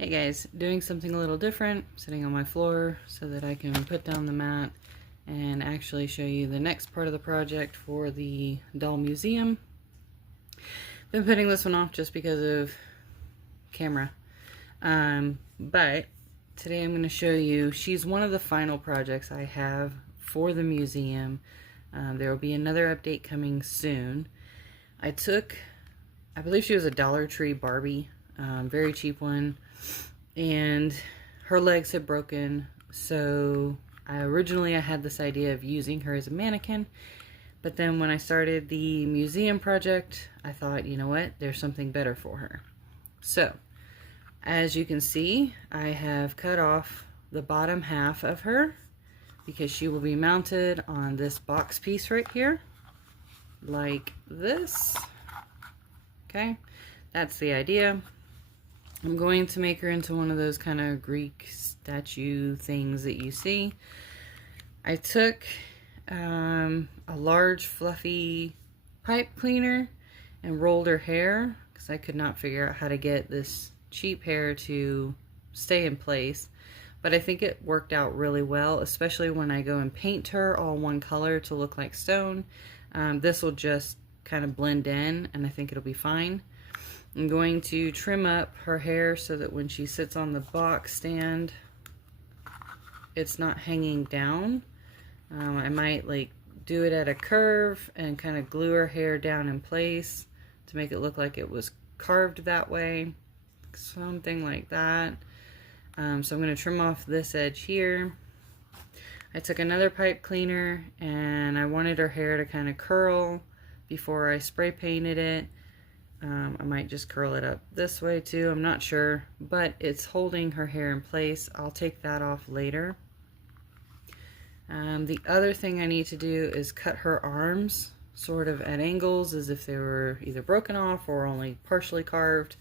Hey guys, doing something a little different, sitting on my floor so that I can put down the mat and actually show you the next part of the project for the doll museum. Been putting this one off just because of camera. But today I'm going to show you, she's one of the final projects I have for the museum. There will be another update coming soon. I believe she was a Dollar Tree Barbie, very cheap one, and her legs had broken, so originally I had this idea of using her as a mannequin, but then when I started the museum project, I thought, you know what, there's something better for her. So, as you can see, I have cut off the bottom half of her because she will be mounted on this box piece right here, like this. Okay, that's the idea. I'm going to make her into one of those kind of Greek statue things that you see. I took a large fluffy pipe cleaner and rolled her hair because I could not figure out how to get this cheap hair to stay in place. But I think it worked out really well, especially when I go and paint her all one color to look like stone. This will just kind of blend in, and I think it'll be fine. I'm going to trim up her hair so that when she sits on the box stand, it's not hanging down. I might like do it at a curve and kind of glue her hair down in place to make it look like it was carved that way, something like that. So I'm going to trim off this edge here. I took another pipe cleaner and I wanted her hair to kind of curl before I spray painted it. I might just curl it up this way too, I'm not sure, but it's holding her hair in place. I'll take that off later. The other thing I need to do is cut her arms sort of at angles as if they were either broken off or only partially carved,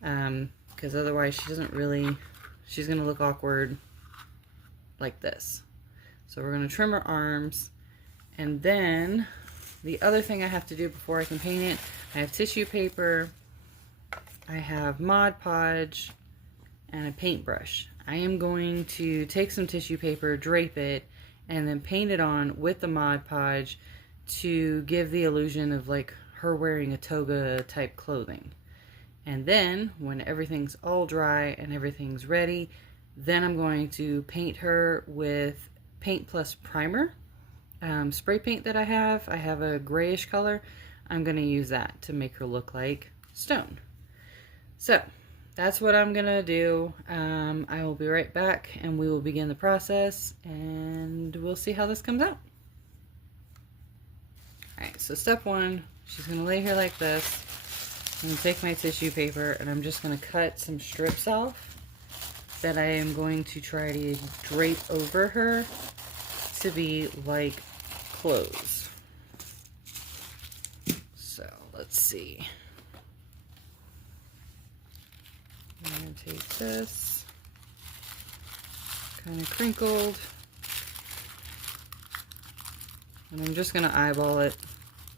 because otherwise she's going to look awkward like this. So we're going to trim her arms, and then the other thing I have to do before I can paint it, I have tissue paper, I have Mod Podge, and a paintbrush. I am going to take some tissue paper, drape it, and then paint it on with the Mod Podge to give the illusion of like her wearing a toga type clothing. And then when everything's all dry and everything's ready, then I'm going to paint her with Paint Plus Primer. Spray paint that I have a grayish color. I'm going to use that to make her look like stone. So that's what I'm going to do. I will be right back and we will begin the process and we'll see how this comes out. Alright, so step one, she's going to lay here like this. I'm going to take my tissue paper and I'm just going to cut some strips off that I am going to try to drape over her to be like clothes. So let's see. I'm going to take this, kind of crinkled, and I'm just going to eyeball it.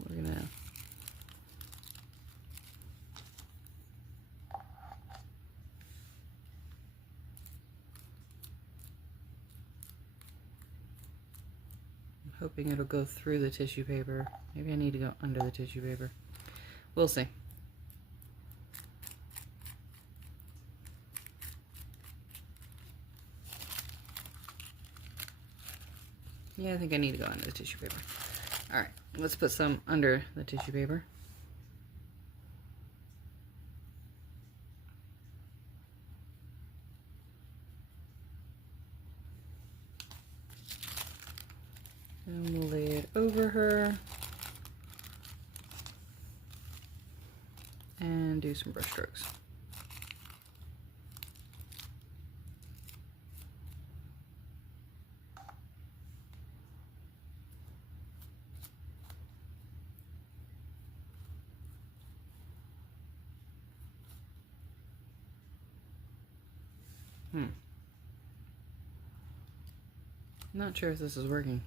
We're going to hoping it'll go through the tissue paper. Maybe I need to go under the tissue paper. We'll see. Yeah, I think I need to go under the tissue paper. Alright, let's put some under the tissue paper. And we'll lay it over her and do some brush strokes. Not sure if this is working.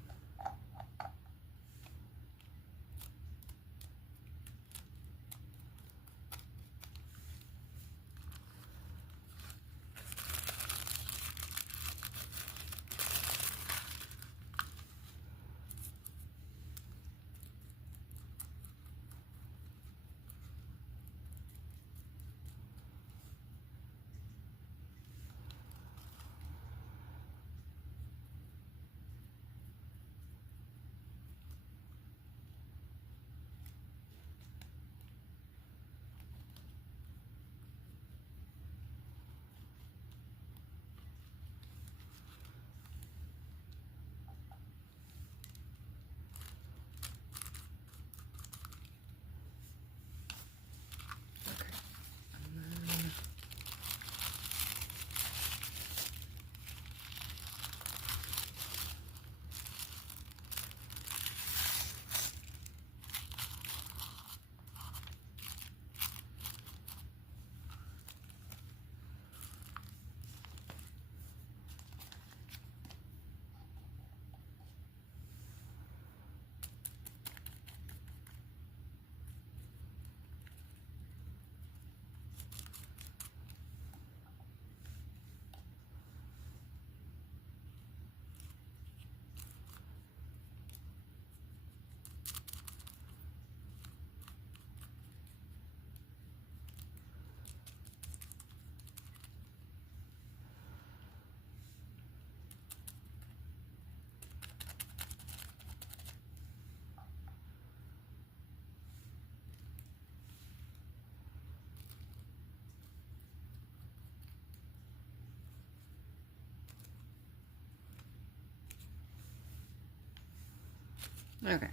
Okay,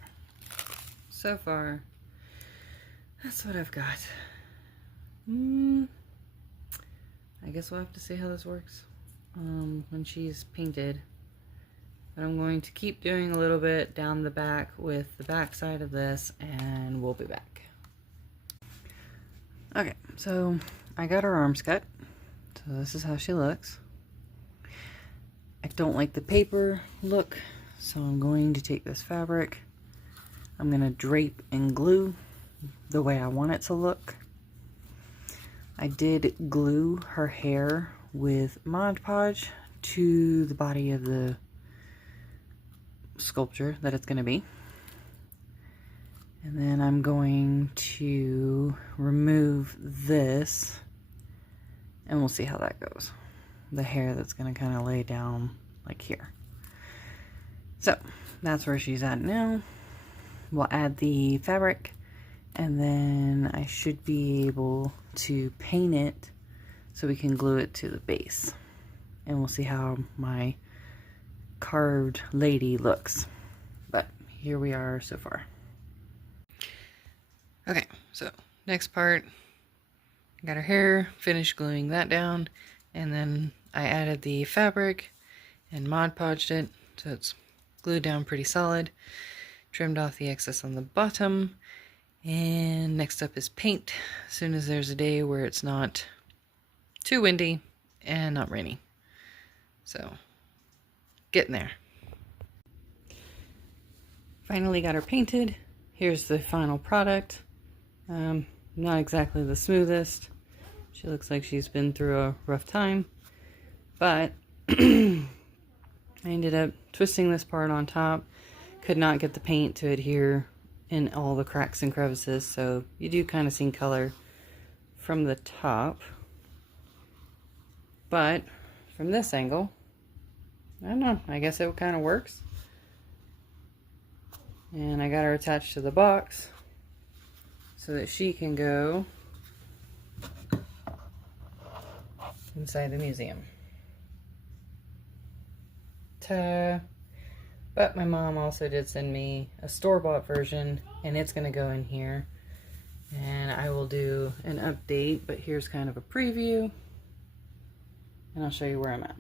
so far that's what I've got. I guess we'll have to see how this works when she's painted. But I'm going to keep doing a little bit down the back with the back side of this, and we'll be back. Okay, so I got her arms cut. So this is how she looks. I don't like the paper look, so I'm going to take this fabric. I'm going to drape and glue the way I want it to look. I did glue her hair with Mod Podge to the body of the sculpture that it's going to be. And then I'm going to remove this, and we'll see how that goes. The hair that's going to kind of lay down like here. So that's where she's at now. We'll add the fabric, and then I should be able to paint it so we can glue it to the base. And we'll see how my carved lady looks. But here we are so far. Okay, so next part, got her hair, finished gluing that down, and then I added the fabric and Mod Podged it, so it's glued down pretty solid. Trimmed off the excess on the bottom, and next up is paint, as soon as there's a day where it's not too windy and not rainy. So, getting there. Finally got her painted. Here's the final product. Not exactly the smoothest. She looks like she's been through a rough time, but I ended up twisting this part on top. Could not get the paint to adhere in all the cracks and crevices, so you do kind of see color from the top. But from this angle, I don't know, I guess it kind of works. And I got her attached to the box so that she can go inside the museum. Ta! But my mom also did send me a store-bought version, and it's going to go in here. And I will do an update, but here's kind of a preview. And I'll show you where I'm at.